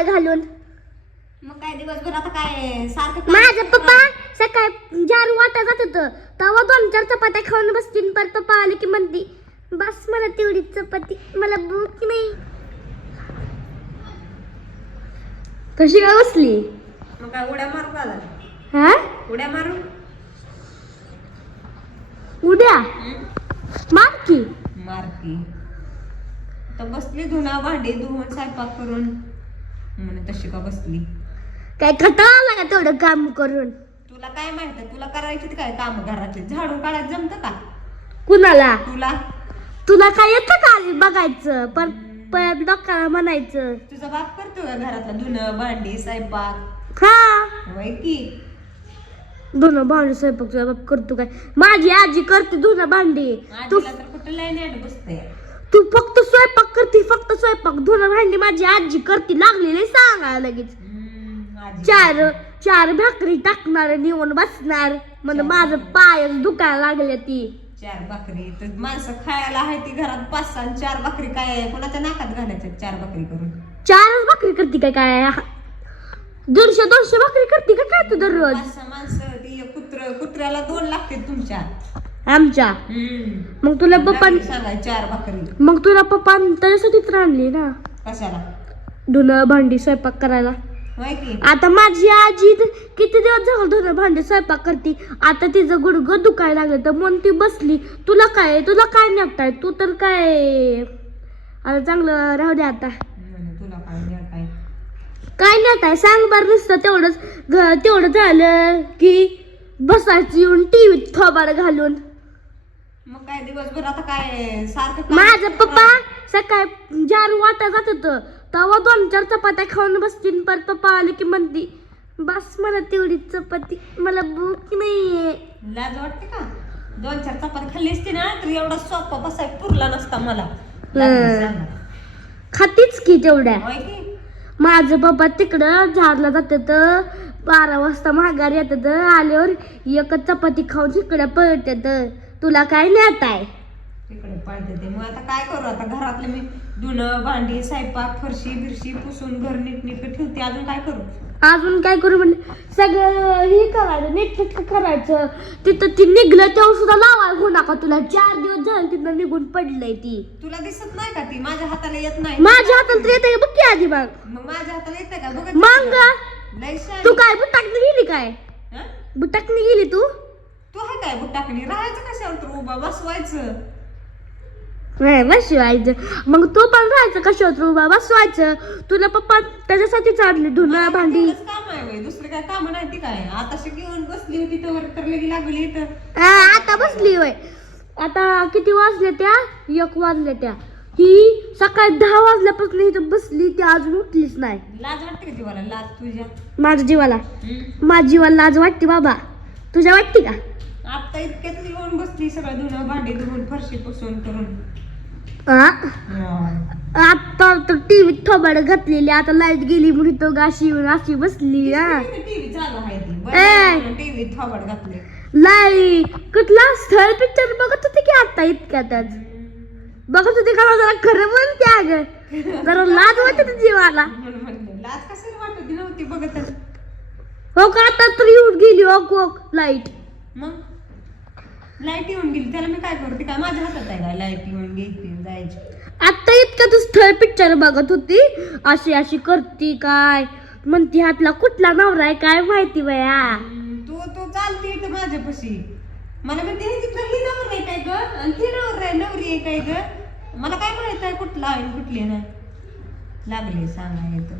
थोबाड घालून. मग काय दिवसभर आता काय सारखं माझा पप्पा सकाळी झाडू वाटा जात होतं तेव्हा 2-4 चपात्या खाऊन बसतील. पर पप्पा आले की म्हणती बस मला तेवढी चपाती, मला भूक नाही. कशी काय बसली? मग काय उड्या मारू का? हा उड्या मारू उद्या मार की. मारती तर बसली धुणा भांडी धुवून स्वयंपाक करून म्हणे तशी का बसली? काय कंटाळा आला का तेवढं काम करून? तुला काय माहित तुला करायची काय काम घरातले? झाडू काढायला जमत का कुणाला? तुला? तुला काय येतं का आधी बघायचं पण पण लोकांना म्हणायचं? तुझा बाप करतो का घरातलं धुणं भांडी स्वयंपाक? हा होय की. धुणं भांडी स्वयंपाक तुझा बाप करतो काय? माझी आजी करते धुणं भांडी. तू आजीला तर कुठं लय नेट बसते. तू फक्त स्वयंपाक करते, फक्त स्वयंपाक. धुणं भांडी माझी आजी करते. लागलेले सांगायला लगेच. आजी. चार भाकरी टाकणार निवून बसणार म्हणजे माझं पाय दुखायला लागले ती. 4 भाकरी तर माणसं खायला आहे ती घरात 5-6 आणि 4 भाकरी काय कोणाच्या नाकात घालायच्या? 4 भाकरी करून 4 भाकरी करते काय? 150-200 भाकरी करते का काय तू दररोज? 5-6 माणसं ती कुत्र्याला 2 लागते तुमच्या आमच्या. मग तुला पप्पा सांगाय 4 भाकरी. मग तुला पप्पा त्याच्यासाठीच रांधली ना, कशाला? धुणं भांडी स्वयंपाक करायला. होय की. आता आता माझी आजी किती दिवस झालं धुणं भांडी स्वयंपाक करते. आता तिचं गुडघं दुखायला लागलं तर म्हणून ती बसली. तुला काय नेटाय? तू तर काय आता चांगलं राहू दे. आता तुला काय नेट आहे? काय नेटाय सांग बरं. नुसतं तेवढं झालं की बसायचं येऊन टीव्हीत थोबाड घालून. मग काय दिवसभर आता काय सारखं माझं पप्पा सकाळी झाडू वाटा जात होतं तेव्हा 2-4 चपात्या खाऊन बसतील. पर पप्पा आले की म्हणती बस मला तेवढी चपाती, मला भूक नाहीये. लाज वाटते का? 2-4 चपाती खाल्ली असती ना तर एवढा सोपा बसाय पुरला नसता मला. खातीच की तेवढ्या. होय की. माझं पप्पा तिकडं झाडला जातात 12 वाजता माघारी येतात. आल्यावर एकच चपाती खाऊन तिकडे पळतात. तुला काय नेत आहे? तिकडे पाळते ते. मग आता काय करू? आता घरातलं मी धुणं भांडी स्वयंपाक फरशी बिरशी पुसून घर नीटनीटकं ठेवते. अजून काय करू? अजून काय करू म्हणजे सगळं हे करायचं, नीटनेटकं करायचं. तिथं ती निघलं तेव्हा सुद्धा लावायला हो नका. तुला 4 दिवस झाले तिथं निघून पडलंय ती. तुला दिसत नाही का ती? माझ्या हाताला येत नाही. माझ्या हाताला तर येते बघ की आधी बघ. मग माझ्या हाताला येते का? बघत मग लय शाणी. तू काय बुटाकनी गेली काय? हं? बुटाकनी गेली तू? तू आहे काय बुटाकणी? राहायचं कशावर तर उभा बसवायचं. नाही बसवायचं. मग तू पण राहायचं कशावर उभा बसवायचं. तुला पप्पा त्याच्यासाठी चालली धुणं भांडी. तेवढंच काम आहे बाई. दुसरं काय काम नाही ती काय? आता घेऊन बसली होती तर लगी लागली तर. आता बसली होय. आता किती वाजले त्या? 1 वाजले त्या. ही सकाळी 10 वाजल्यापासून इथं बसली. ती अजून उठलीच नाही. लाज वाटते का जीवाला? लाज तुझ्या? माझ्या जीवाला लाज वाटते बाबा. तुझ्या वाटते का? आता इतक्यात येऊन बसली सगळं धुणं भांडी धुवून फरशी पुसून करून. आता तर टीव्हीत थोबाड घातलेली. आता लाईट गेली म्हणून तो गाशी अशी बसली. टीव्ही चालू आहे ती. टीव्ही थोबाड घातले. लाईट कुठला स्थळ पिक्चर बघत होते की आता इतक्यातच बघत होते का? जरा खरं म्हणते अगं. जरा लाज वाटते जीवाला. म्हणून म्हणलं लाज कशाला वाटत नव्हती बघत. हो का? आता तर येऊन गेली लाईट. मग लाईट येऊन गेली त्याला मी काय करते? काय माझ्या हातात आहे का लाईट येऊन गेली जायची? आता इतकं स्थळ पिक्चर बघत होती. अशी करती काय म्हणती. हातला कुठला नवरा आहे काय माहिती बया. तू चालते इथं माझ्यापाशी. मला म्हणते ही नवर आहे काय ग आणि ती नवरी आहे काय ग? मला काय माहित आहे कुठला आहे कुठली नाही. लागले सांगा येतं.